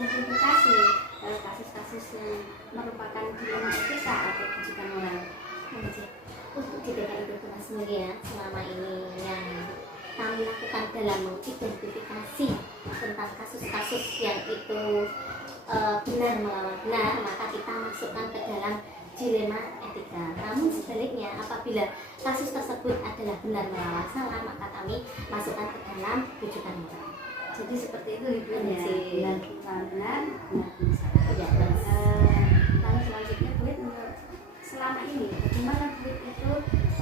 mengidentifikasi kasus-kasus yang merupakan dilema etika atau kejutan moral. Untuk di TKI Tunas Mulia selama ini yang kami lakukan dalam mengidentifikasi tentang kasus-kasus yang itu benar melawan benar, maka kita masukkan ke dalam dilema etika. Namun sebaliknya, apabila kasus tersebut adalah benar melawan salah, maka kami masukkan ke dalam rujukan moral. Jadi seperti itu Ibu ya. Benar, salah. Ya, lalu selanjutnya Bu, untuk selama ini bagaimana Bu itu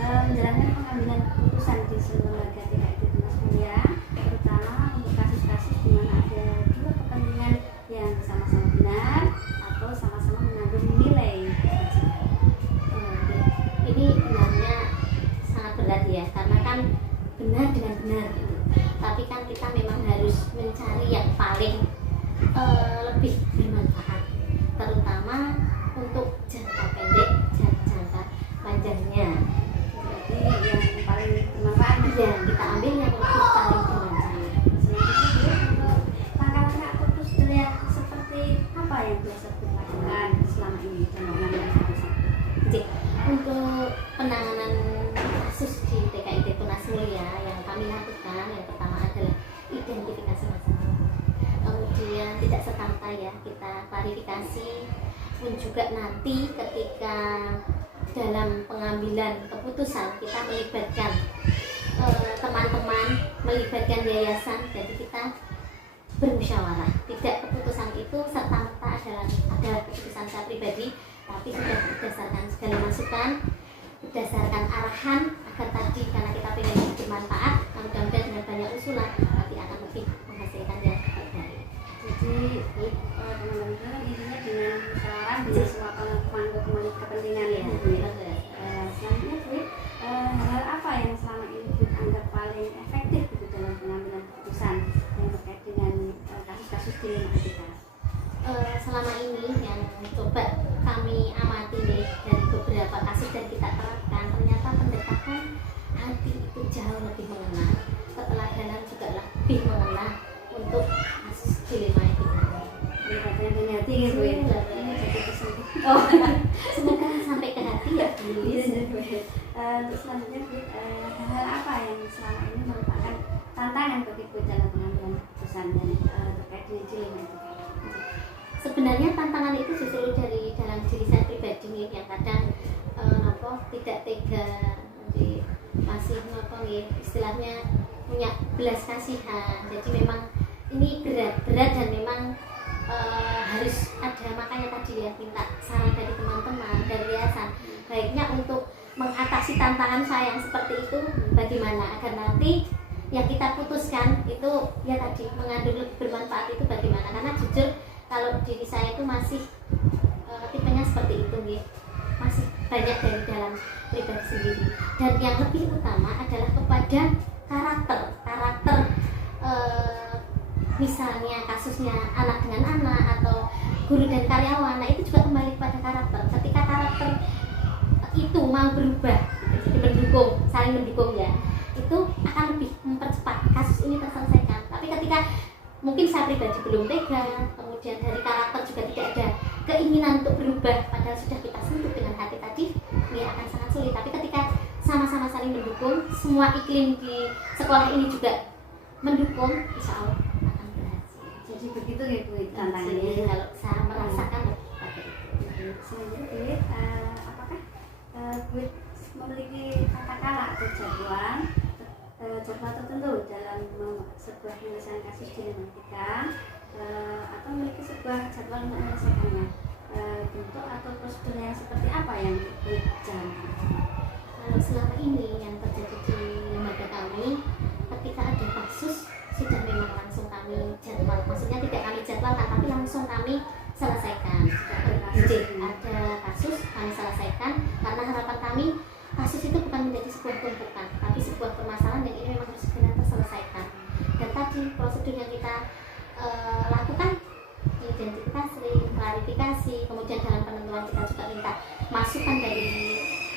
menjalankan pengambilan keputusan di seluruh lembaga TKI Tunas Mulia, terutama untuk kasus-kasus di mana ada dua kepentingan yang sama-sama benar atau sama-sama mengandung nilai. Ini benarnya sangat berat ya, karena kan benar dengan benar gitu. Tapi kan kita memang harus mencari yang paling lebih bermanfaat, terutama untuk jangka pendek dan jangka panjangnya. Jadi yang paling bermanfaat Ya, kita ambil yang lebih paling bermanfaat. selanjutnya untuk langkah-langkah atau prosedur yang seperti apa yang biasa dilakukan selama ini dalam pengambilan keputusan? Jadi, untuk penanganan kasus di TKI Tunas Mulia yang kami lakukan, yang pertama adalah identifikasi masalah. Kemudian tidak serta-merta ya, kita klarifikasi, pun juga nanti ketika dalam pengambilan keputusan kita melibatkan teman-teman, melibatkan yayasan, jadi kita bermusyawarah. Tidak keputusan itu serta-merta adalah keputusan saya pribadi, tapi sudah berdasarkan segala masukan, berdasarkan arahan agar tadi karena kita ingin bermanfaat, mudah-mudahan dengan banyak usulan nanti akan lebih menghasilkan yang terbaik. Jadi teman-teman intinya dengan musyawarah dengan semua pemangku kepentingan ya. Selanjutnya Bu, hal apa yang selama ini dianggap paling efektif gitu dalam pengambilan keputusan yang terkait dengan kasus-kasus dilema etika? Selama ini yang coba kami amati nih dari beberapa kasus dan kita terapkan, ternyata pendekatan hati itu jauh lebih mengena, keteladanan juga lebih mengena untuk kasus dilema etika. Pendekatan dengan hati gitu ya. Ini jadi pesan. Oh, semoga sampai ke hati ya Bu. Untuk selanjutnya Bu, hal apa yang selama ini merupakan tantangan bagi Bu dalam pengambilan keputusan dan terkait dengan dilema etika? Sebenarnya tantangan itu justru dari dalam diri saya pribadi nih, yang kadang tidak tega, masih istilahnya punya belas kasihan. Jadi memang ini berat dan memang harus ada, makanya tadi ya minta saran dari teman-teman, dari yayasan, baiknya untuk mengatasi tantangan saya yang seperti itu bagaimana agar nanti yang kita putuskan itu ya tadi mengandung lebih bermanfaat itu bagaimana. Karena jujur kalau diri saya itu masih tipenya seperti itu nih, masih banyak dari dalam pribadi sendiri. Dan yang lebih utama adalah kepada karakter misalnya kasusnya anak dengan anak atau guru dan karyawan, nah itu juga kembali kepada karakter. Ketika karakter itu mau berubah, jadi mendukung, saling mendukung ya, itu akan lebih mempercepat kasus ini terselesaikan. Tapi ketika mungkin saya pribadi belum tega, kemudian dari karakter juga tidak ada keinginan untuk berubah, padahal sudah kita sentuh dengan hati tadi, ini akan sangat sulit. Tapi ketika sama-sama saling mendukung, semua iklim di sekolah ini juga mendukung, insya Allah akan berhasil. Jadi begitu ya Bu tantangannya. Kalau saya merasakan seperti itu. Selanjutnya apakah Bu memiliki kata-kata atau jadwal tertentu dalam sebuah penyelesaian kasus dilema etika, atau memiliki sebuah jadwal untuk menyelesaikannya? Bentuk atau prosedur yang seperti apa yang dijalankan? Kalau selama ini yang terjadi di lembaga kami, ketika ada kasus sudah memang langsung kami jadwal, maksudnya tidak kami jadwalkan tapi langsung kami selesaikan. Ada kasus kami selesaikan, karena harapan kami kasus itu bukan menjadi sebuah tumpukan, tapi sebuah permasalahan yang ini memang harus segera terselesaikan. Dan tadi prosedur yang kita lakukan, identifikasi, klarifikasi, kemudian dalam penentuan kita juga minta masukan dari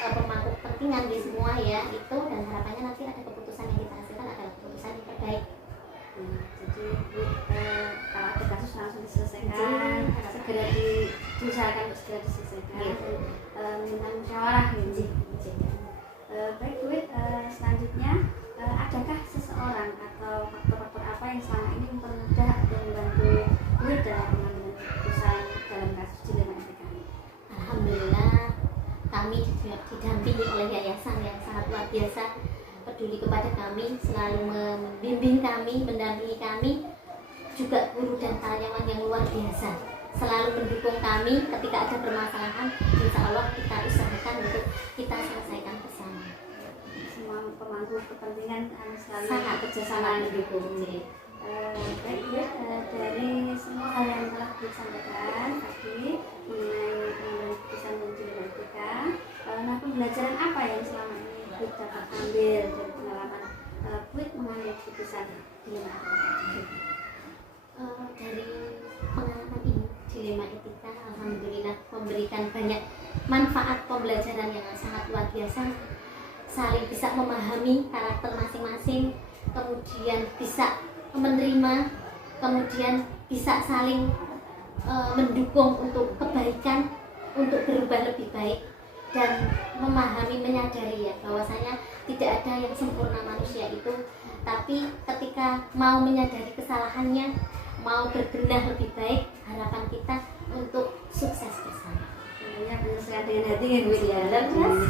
pemangku kepentingan di semua ya itu, dan harapannya nanti ada keputusan yang kita hasilkan adalah keputusan yang terbaik. Jadi kalau ada kasus langsung diselesaikan, segera diusahakan untuk segera diselesaikan. Minta musyawarah gitu. Baik Bu, selanjutnya adakah seseorang atau faktor-faktor apa yang selama ini mempermudah atau membantu Bu dalam pengambilan keputusan dalam kasus dilema etika ini? Alhamdulillah kami didampingi oleh yayasan yang sangat luar biasa, peduli kepada kami, selalu membimbing kami, mendampingi kami, juga guru dan karyawan yang luar biasa selalu mendukung kami ketika ada permasalahan. Insya Allah kita usahakan untuk kita selesaikan bersama. Semua pemangku kepentingan selalu Sangat kerjasama mendukung. Baik ya, dari semua hal yang telah disampaikan tadi mengenai pengambilan keputusan dan dilema etika, nah pembelajaran apa yang selama ini Bu dapat ambil dari pengalaman Bu mengambil keputusan dilema etika? Dari pengalaman ini dilema etika, alhamdulillah memberikan banyak manfaat pembelajaran yang sangat luar biasa, saling bisa memahami karakter masing-masing, kemudian bisa menerima, kemudian bisa saling mendukung untuk kebaikan, untuk berubah lebih baik, dan memahami, menyadari ya bahwasanya tidak ada yang sempurna manusia itu, tapi ketika mau menyadari kesalahannya, mau berbenah lebih baik, harapan kita untuk sukses bersama. Sebenarnya penyelesaian dengan hati ya Bu ya.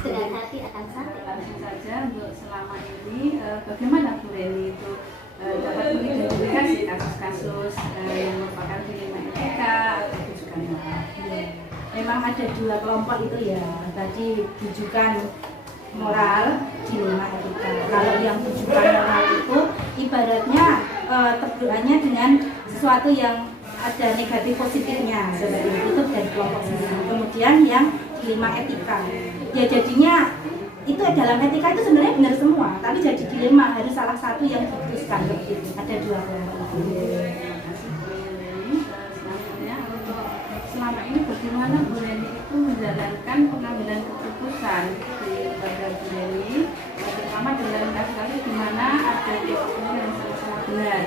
Dengan hati akan sampai. Langsung saja untuk selama ini bagaimana Bu Reni itu dapat mengidentifikasi kasus-kasus yang merupakan dilema etika atau tujukan moral? Memang ada dua kelompok itu ya, tadi tujukan moral, dilema etika. Kalau yang tujukan moral itu ibaratnya terbelannya dengan sesuatu yang ada negatif positifnya, seperti itu dari kelompok sendiri. Kemudian yang dilema etika, ya jadinya itu dalam etika itu sebenarnya benar semua, tapi jadi dilema harus salah satu yang diputuskan. Begitu. Ada dua kelompok. Terima kasih Bu Reni. Selanjutnya untuk selama ini bagaimana Bu Reni itu menjalankan pengambilan keputusan di lembaga Bu Reni, terutama dalam kasus-kasus di mana ada keputusan yang sama-sama benar.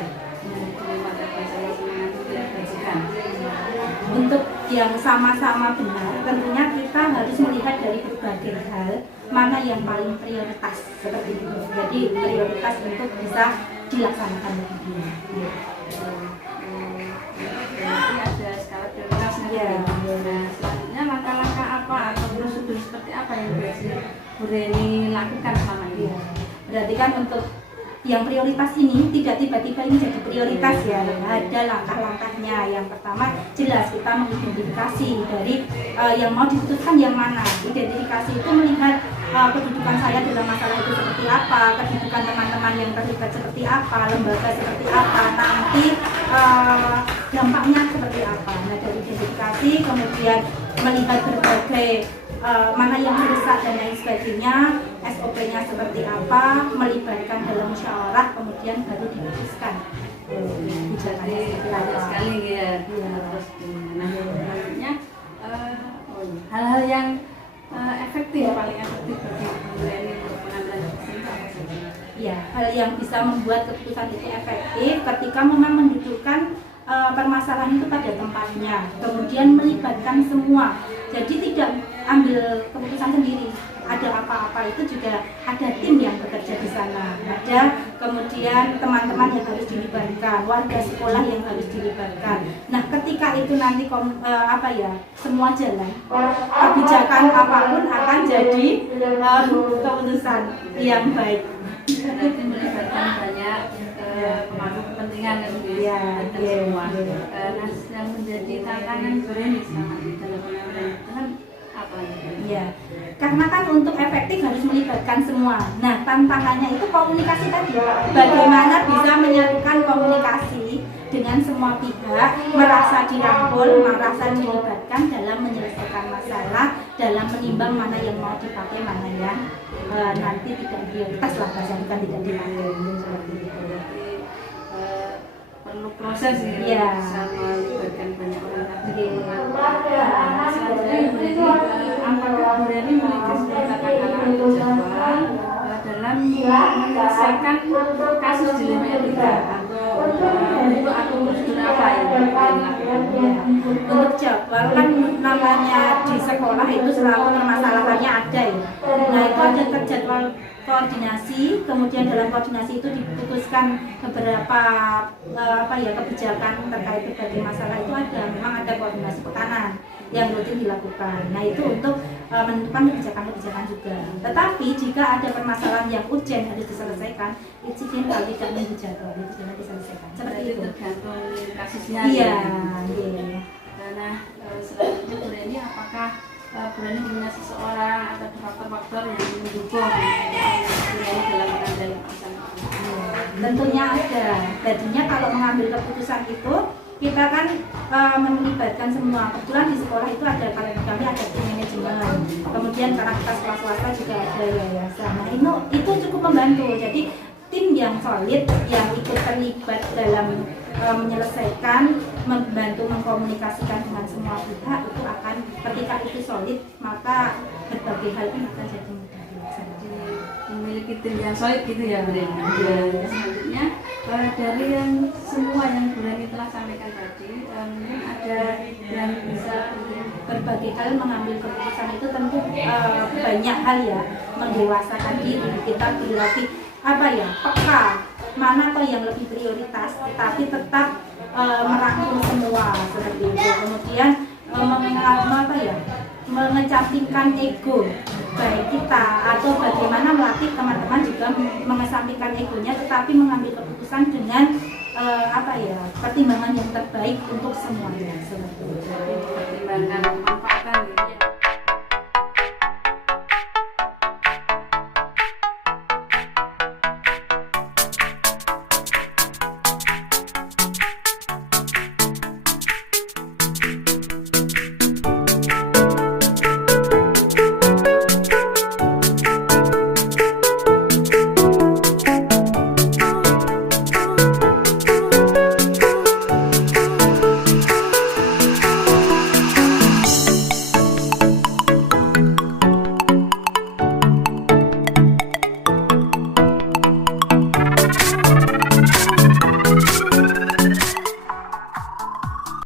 Untuk yang sama-sama benar, tentunya kita harus melihat dari berbagai hal mana yang paling prioritas seperti itu. Jadi prioritas untuk bisa dilaksanakan lebih dulu. Berarti ada skala prioritasnya. Ya. Nah, selanjutnya langkah-langkah apa atau prosedur seperti apa yang biasanya Bu Reni lakukan selama ini? Berarti kan untuk yang prioritas ini tidak tiba-tiba ini jadi prioritas ya, ada langkah-langkahnya. Yang pertama jelas kita mengidentifikasi dari yang mau diputuskan yang mana. Identifikasi itu melihat kedudukan saya dalam masalah itu seperti apa, kedudukan teman-teman yang terlibat seperti apa, lembaga seperti apa, nanti dampaknya seperti apa. Nah dari identifikasi kemudian melihat berbagai mana yang mendesak dan lain sebagainya, SOP-nya seperti apa, melibatkan dalam musyawarah, kemudian baru diputuskan. Jadi banyak sekali ya. Terus nah, selanjutnya hal-hal yang efektif, paling efektif bagi Bu Reni untuk mengambil keputusan itu apa saja? Ya, hal yang bisa membuat keputusan itu efektif ketika memang mendudukkan permasalahan itu pada tempatnya, kemudian melibatkan semua. Jadi tidak ambil keputusan sendiri. Ada apa-apa itu juga ada tim yang bekerja di sana. Ada kemudian teman-teman yang harus dilibatkan, warga sekolah yang harus dilibatkan. Nah, ketika itu nanti semua jalan, kebijakan apapun akan jadi keputusan yang baik. Berarti melibatkan banyak pemangku kepentingan kan Iya, semua. iya. Nah, yang menjadi tantangan Bu Reni selama di dalam pengambilan keputusan apa lagi? Ya, karena kan untuk efektif harus melibatkan semua. Nah, tantangannya itu komunikasi tadi. Bagaimana bisa menyatukan komunikasi dengan semua pihak, merasa dirangkul, merasa dilibatkan dalam menyelesaikan masalah, dalam menimbang mana yang mau dipakai, mana yang nanti tidak prioritas lah, bahasa bukan tidak dipakai, seperti itu. Perlu proses ya, Iya. bisa melibatkan banyak orang tadi. Iya. Selanjutnya Bu Reni, apakah Bu Reni memiliki senjata atau jadwal dalam menyelesaikan kasus dilema etika atau prosedur apa yang Untuk jadwal kan namanya di sekolah itu selalu permasalahannya ada ya. Nah itu ada terjadwal koordinasi, kemudian dalam koordinasi itu diputuskan beberapa kebijakan terkait berbagai masalah itu ada, memang ada koordinasi pekanan yang rutin dilakukan. Nah itu untuk menentukan kebijakan-kebijakan juga. Tetapi jika ada permasalahan yang urgent harus diselesaikan, itu kalau tidak menunggu jadwal itu sudah diselesaikan. Seperti itu. Tergantung kasusnya. Iya. Nah, selanjutnya Bu Reni, apakah Bu Reni punya seseorang atau faktor-faktor yang mendukung Bu Reni dalam mengambil keputusan itu? Tentunya ada. Jadinya kalau mengambil keputusan itu kita kan melibatkan semua. Kebetulan di sekolah itu ada kami ada tim manajemen. Kemudian karena kita sekolah swasta juga ada yayasan. Nah itu cukup membantu. Jadi tim yang solid yang ikut terlibat dalam menyelesaikan, membantu mengkomunikasikan dengan semua pihak itu akan ketika itu solid maka berbagai hal pun akan jadi mudah dilaksanakan. Memiliki tim yang solid gitu ya Bu Reni. Selanjutnya dari yang semua yang Bu Reni telah sampaikan tadi, mungkin ada yang bisa berbagai hal mengambil keputusan itu tentu banyak hal ya, mendewasakan diri kita lebih peka mana toh yang lebih prioritas, tetapi tetap merangkul semua seperti itu. Kemudian mengesampingkan ego baik kita atau bagaimana melatih teman-teman juga mengesampingkan egonya, tetapi mengambil keputusan dengan pertimbangan yang terbaik untuk semuanya seperti itu. pertimbangkan